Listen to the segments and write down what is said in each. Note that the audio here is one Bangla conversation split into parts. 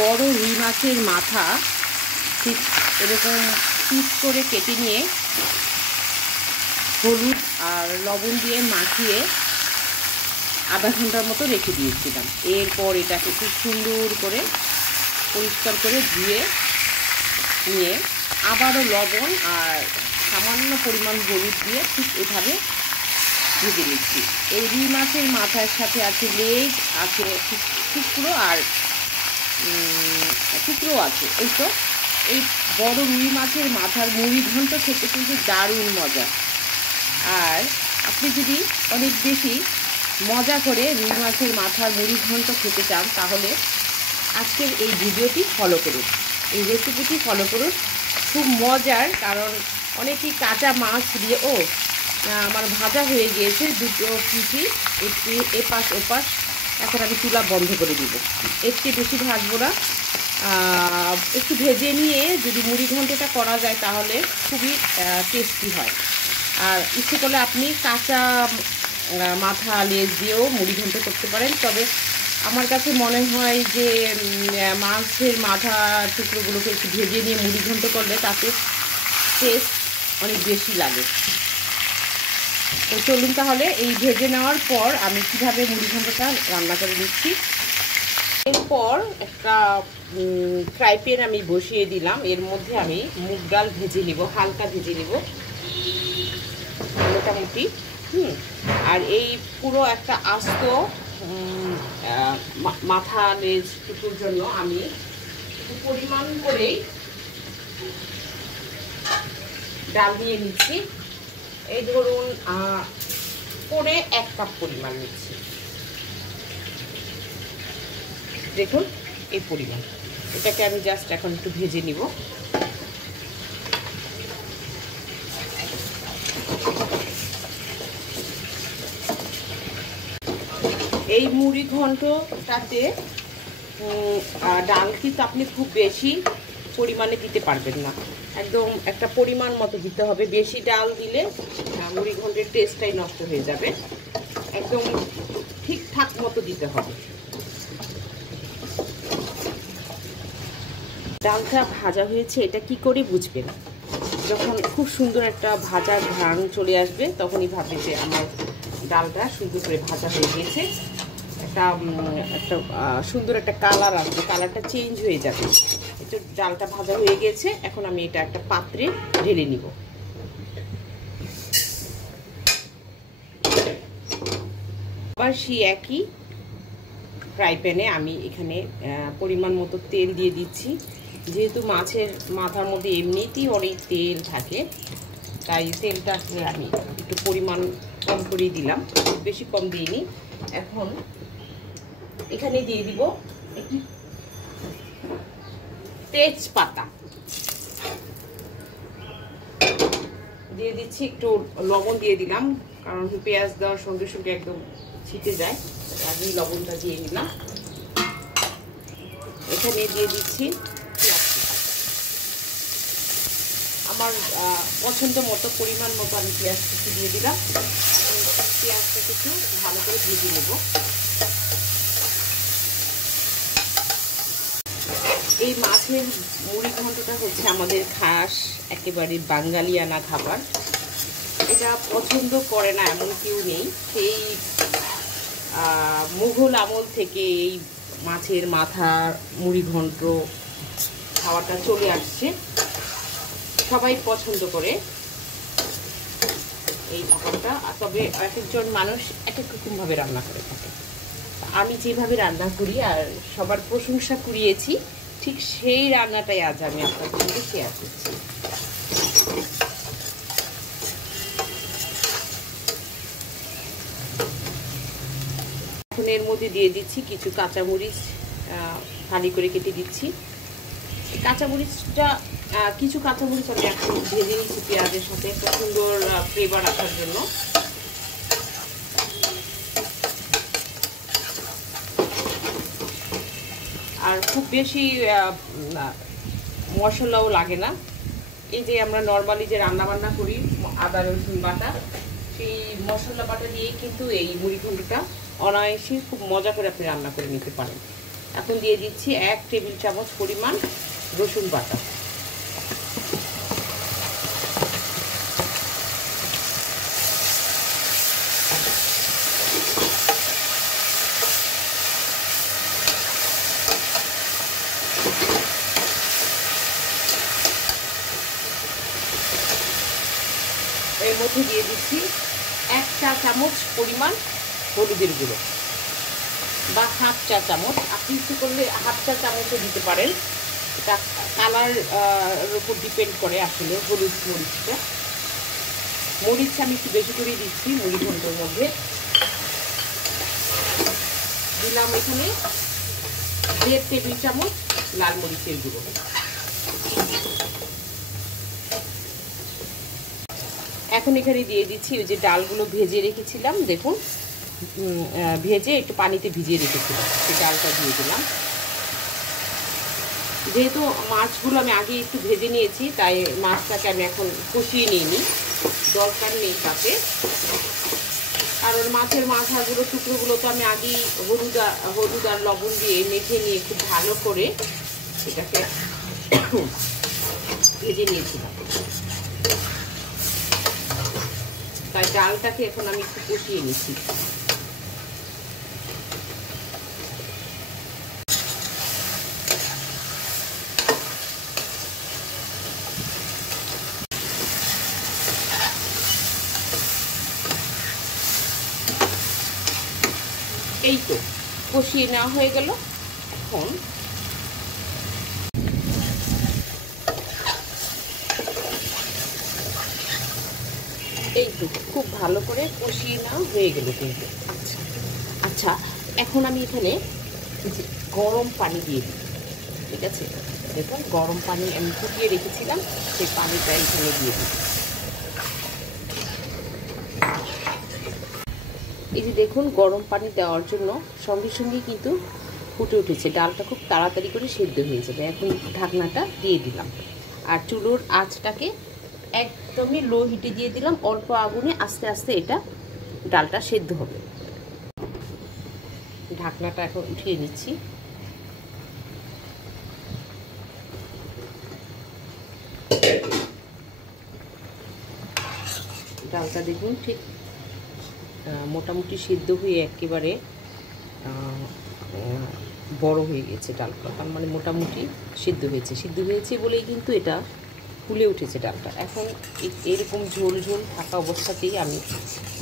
বড় রুই মাছের মাথা ঠিক এরকম পিস করে কেটে নিয়ে হলুদ আর লবণ দিয়ে মাখিয়ে আধা ঘন্টার মতো রেখে দিয়েছিলাম। এরপর এটাকে খুব সুন্দর করে পরিষ্কার করে ধুয়ে নিয়ে আবারও লবণ আর সামান্য পরিমাণ হলুদ দিয়ে ঠিক এভাবে ভেজে নিচ্ছি। এই রুই মাছের মাথার সাথে আছে লেজ, আছে টুকরো আর টুকরো আছে। এই তো এই বড় রুই মাছের মাথার মুড়ি ঘন্ট খেতে কিন্তু দারুণ মজা। আর আপনি যদি অনেক বেশি মজা করে রুই মাছের মাথার মুড়ি ঘন্ট খেতে চান তাহলে আজকের এই ভিডিওটি ফলো করুন, এই রেসিপিটি ফলো করুন। খুব মজার, কারণ অনেকেই কাঁচা মাছ দিয়ে আমার ভাজা হয়ে গিয়েছে দুটো পিঠি, একটি এপাশ ওপাশ। এখন আমি চুলা বন্ধ করে দিব, একটু বেশি ভাজবো না, একটু ভেজে নিয়ে যদি মুড়ি ঘন্টটা করা যায় তাহলে খুবই টেস্টি হয়। আর ইচ্ছে করলে আপনি কাঁচা মাথা লেজ দিয়েও মুড়ি ঘন্ট করতে পারেন, তবে আমার কাছে মনে হয় যে মাছের মাথা টুকরোগুলোকে একটু ভেজে নিয়ে মুড়ি ঘন্ট করলে তাতে টেস্ট অনেক বেশি লাগে। তো চলুন তাহলে এই ভেজে নেওয়ার পর আমি কীভাবে মুড়ি ঘন্টটা রান্না করে নিচ্ছি। এরপর একটা ফ্রাই প্যান আমি বসিয়ে দিলাম, এর মধ্যে আমি মুগ ডাল ভেজে নিব, হালকা ভেজে নিব মোটামুটি। আর এই পুরো একটা আস্ত মাথা লেজ টুকুর জন্য আমি পরিমাণ করে ডাল নিয়ে নিচ্ছি। এই ধরুন পরে 1 কাপ পরিমাণ নিচ্ছি, দেখুন এই পরিমাণ। এটাকে আমি জাস্ট এখন একটু ভেজে নিব। এই মুড়ি ঘন্টটাতে ডাল কিন্তু আপনি খুব বেশি পরিমাণে দিতে পারবেন না, একদম একটা পরিমাণ মতো দিতে হবে। বেশি ডাল দিলে মুড়ি ঘন্টের টেস্টটাই নষ্ট হয়ে যাবে, একদম ঠিকঠাক মতো দিতে হবে। ডালটা ভাজা হয়েছে এটা কি করে বুঝবেন? যখন খুব সুন্দর একটা ভাজা ঘ্রাণ চলে আসবে তখনই ভাববে যে আমার ডালটা সুন্দর করে ভাজা হয়ে গেছে। একটা সুন্দর একটা কালার আসবে, কালারটা চেঞ্জ হয়ে যাবে। একটু ডালটা ভাজা হয়ে গেছে, এখন আমি এটা একটা পাত্রে ঢেলে নিব। আবার সেই একই ফ্রাই প্যানে আমি এখানে পরিমাণ মতো তেল দিয়ে দিচ্ছি। যেহেতু মাছের মাথার মধ্যে এমনিতেই অনেক তেল থাকে, তাই তেলটা আসলে আমি একটু পরিমাণ কম করে দিলাম, বেশি কম দিইনি। এখন এখানে দিয়ে দিব একটি তেজপাতা, দিয়ে দিচ্ছি একটু লবণ দিয়ে দিলাম, কারণ পেঁয়াজ দেওয়ার সঙ্গে সঙ্গে একদম ছিটে যায়, আমি লবণটা দিয়ে নিলাম। এখানে দিয়ে দিচ্ছি পেঁয়াজ, আমার পছন্দ মতো পরিমাণ মতো আমি পেঁয়াজ কুচি দিয়ে দিলাম। পেঁয়াজটা কিছু ভালো করে ভেজে নেব। এই মাছের মুড়ি ঘন্টটা হচ্ছে আমাদের খাস একেবারে বাঙালিয়ানা খাবার। এটা পছন্দ করে না এমন কেউ নেই। সেই মুঘল আমল থেকে এই মাছের মাথা মুড়ি ঘন্ট খাওয়াটা চলে আসছে, সবাই পছন্দ করে এই খাবারটা। তবে এক একজন মানুষ এক এক রকমভাবে রান্না করে থাকে। আমি যেভাবে রান্না করি আর সবার প্রশংসা কুড়িয়েছি, ঠিক সেই রান্নাটাই আজ আমি আপনাদের সঙ্গে শেয়ার করছি। এখন এর মধ্যে দিয়ে দিচ্ছি কিছু কাঁচামরিচ, ফালি করে কেটে দিচ্ছি। কাঁচামরিচটা কিছু কাঁচামরিচ আমি এখন ভেজে নিচ্ছি পেঁয়াজের সাথে, একটা সুন্দর ফ্লেভার আসার জন্য। আর খুব বেশি মশলাও লাগে না। এই যে আমরা নর্মালি যে রান্নাবান্না করি আদা রসুন বাটা, সেই মশলা বাটা দিয়ে কিন্তু এই মুড়ি ঘন্টটা অনায়াসে খুব মজা করে আপনি রান্না করে নিতে পারেন। এখন দিয়ে দিচ্ছি 1 টেবিল চামচ পরিমাণ রসুন বাটা। এর মধ্যে দিয়ে দিচ্ছি 1 চা চামচ পরিমাণ হলুদের গুঁড়ো বা 1/2 চা চামচ, আপনি ইচ্ছে করলে 1/2 চা চামচও দিতে পারেন, এটা কালার উপর ডিপেন্ড করে। আসলে হলুদ মরিচ আমি একটু বেশি করে দিচ্ছি মুড়ি ঘন্টর মধ্যে। দিলাম এখানে 1.5 টেবিল চামচ লাল মরিচের গুঁড়ো। এখন এখানে দিয়ে দিচ্ছি ওই যে ডালগুলো ভেজে রেখেছিলাম, দেখুন ভেজে একটু পানিতে ভিজিয়ে রেখেছিলাম, সেই ডালটা দিয়ে দিলাম। যেহেতু মাছগুলো আমি আগে একটু ভেজে নিয়েছি, তাই মাছটাকে আমি এখন কষিয়ে নিইনি, দরকার নেই তাতে। কারণ মাছের মাথাগুলো টুকরোগুলো তো আমি আগেই হলুদ আর লবণ দিয়ে মেখে নিয়ে খুব ভালো করে এটাকে ভেজে নিয়েছিলাম, তাই ডালটাকে এখন আমি একটু কষিয়ে নিচ্ছি। এই তো কষিয়ে নেওয়া হয়ে গেল। এখন এই তো খুব ভালো করে কষিয়ে নেওয়া হয়ে গেল কিন্তু। আচ্ছা, এখন আমি এখানে গরম পানি দিয়ে দিই, ঠিক আছে? দেখুন গরম পানি আমি ফুটিয়ে রেখেছিলাম, সেই পানিটা এখানে দিয়ে দিই। এই যে দেখুন গরম পানি দেওয়ার জন্য সঙ্গে সঙ্গে কিন্তু ফুটে উঠেছে, ডালটা খুব তাড়াতাড়ি করে সেদ্ধ হয়ে যাবে। এখন ঢাকনাটা দিয়ে দিলাম আর চুলোর আঁচটাকে একদমই লো হিটে দিয়ে দিলাম, অল্প আগুনে আস্তে আস্তে এটা ডালটা সেদ্ধ হবে। ঢাকনাটা এখন উঠিয়ে নিচ্ছি। ডালটা দেখুন ঠিক মোটামুটি সিদ্ধ হয়ে একেবারে বড় হয়ে গেছে ডালটা, তার মানে মোটামুটি সিদ্ধ হয়েছে বলেই কিন্তু এটা ফুলে উঠেছে ডালটা। এখন এরকম ঝোল ঝোল থাকা অবস্থাতেই আমি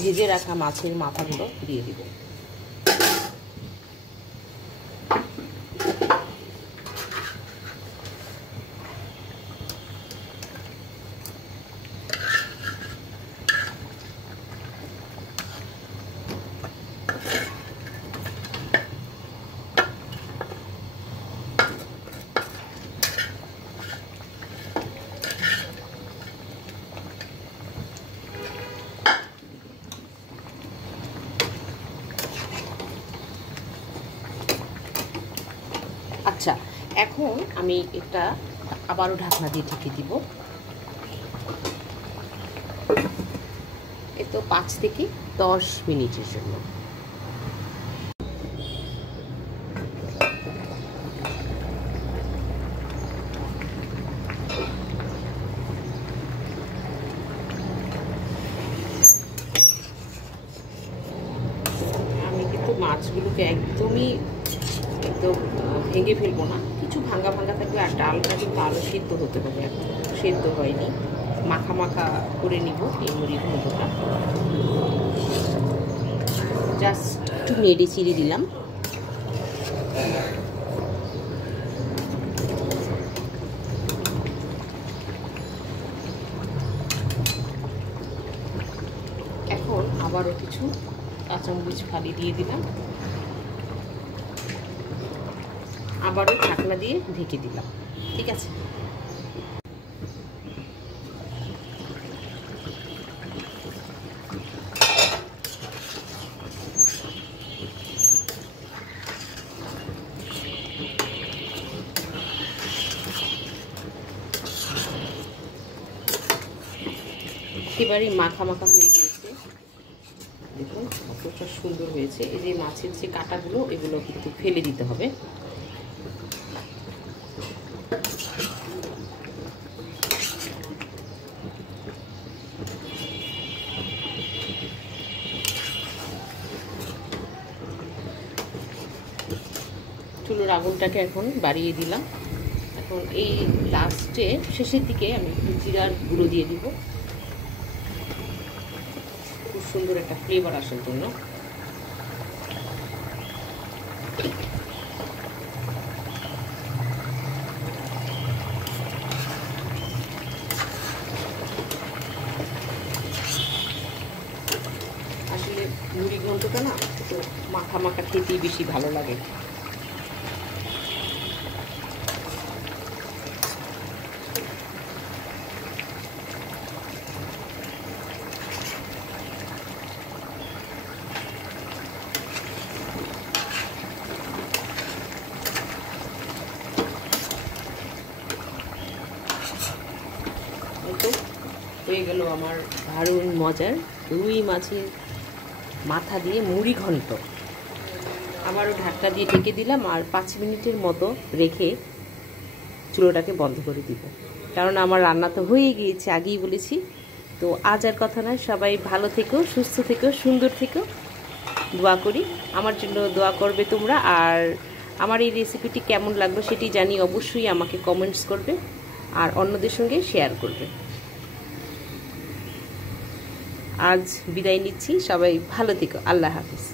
ভেজে রাখা মাছের মাথাগুলো দিয়ে দিব। আচ্ছা, এখন আমি এটা আবারও ঢাকনা দিয়ে ঢেকে দিব। এ তো 5 থেকে 10 মিনিটের জন্য। আমি কিন্তু মাছগুলোকে একদমই ভেঙে ফেলবো না, কিছু ভাঙা থাকবে। আর ডালটা কিন্তু আরও সিদ্ধ হতে হবে, এখন সেদ্ধ হয়নি, মাখা মাখা করে নিব এই মুড়ি ঘন্টটা। জাস্ট একটু নেড়ে চিড়ে দিলাম। এখন আবারও কিছু কাঁচামরিচ ফালি দিয়ে দিলাম, আবারও ঢাকনা দিয়ে ঢেকে দিলাম, ঠিক আছে? একেবারে মাখা মাখা হয়ে গিয়েছে, দেখুন কতটা সুন্দর হয়েছে। এই যে মাছের যে কাঁটাগুলো, এগুলো কিন্তু ফেলে দিতে হবে, চুলোর আগুনটাকে এখন বাড়িয়ে দিলাম। এখন এই লাস্টে শেষের দিকে আমি একটু জিরার গুঁড়ো দিয়ে দিব, খুব সুন্দর একটা ফ্লেভার আসার জন্য। আসলে মুড়ি ঘন্টটা না একটু মাখা মাখা খেতেই বেশি ভালো লাগে। হয়ে গেল আমার দারুণ মজার রুই মাছের মাথা দিয়ে মুড়ি ঘন্ট। আবারও ঢাকনা দিয়ে ঢেকে দিলাম আর 5 মিনিটের মতো রেখে চুলোটাকে বন্ধ করে দিব, কারণ আমার রান্না তো হয়ে গিয়েছে, আগেই বলেছি। তো আজ আর কথা নয়, সবাই ভালো থেকো, সুস্থ থেকো, সুন্দর থেকো, দোয়া করি। আমার জন্য দোয়া করবে তোমরা। আর আমার এই রেসিপিটি কেমন লাগলো সেটি জানি অবশ্যই আমাকে কমেন্টস করবে আর অন্যদের সঙ্গে শেয়ার করবে। আজ বিদায় নিচ্ছি, সবাই ভালো থেকো, আল্লাহ হাফিজ।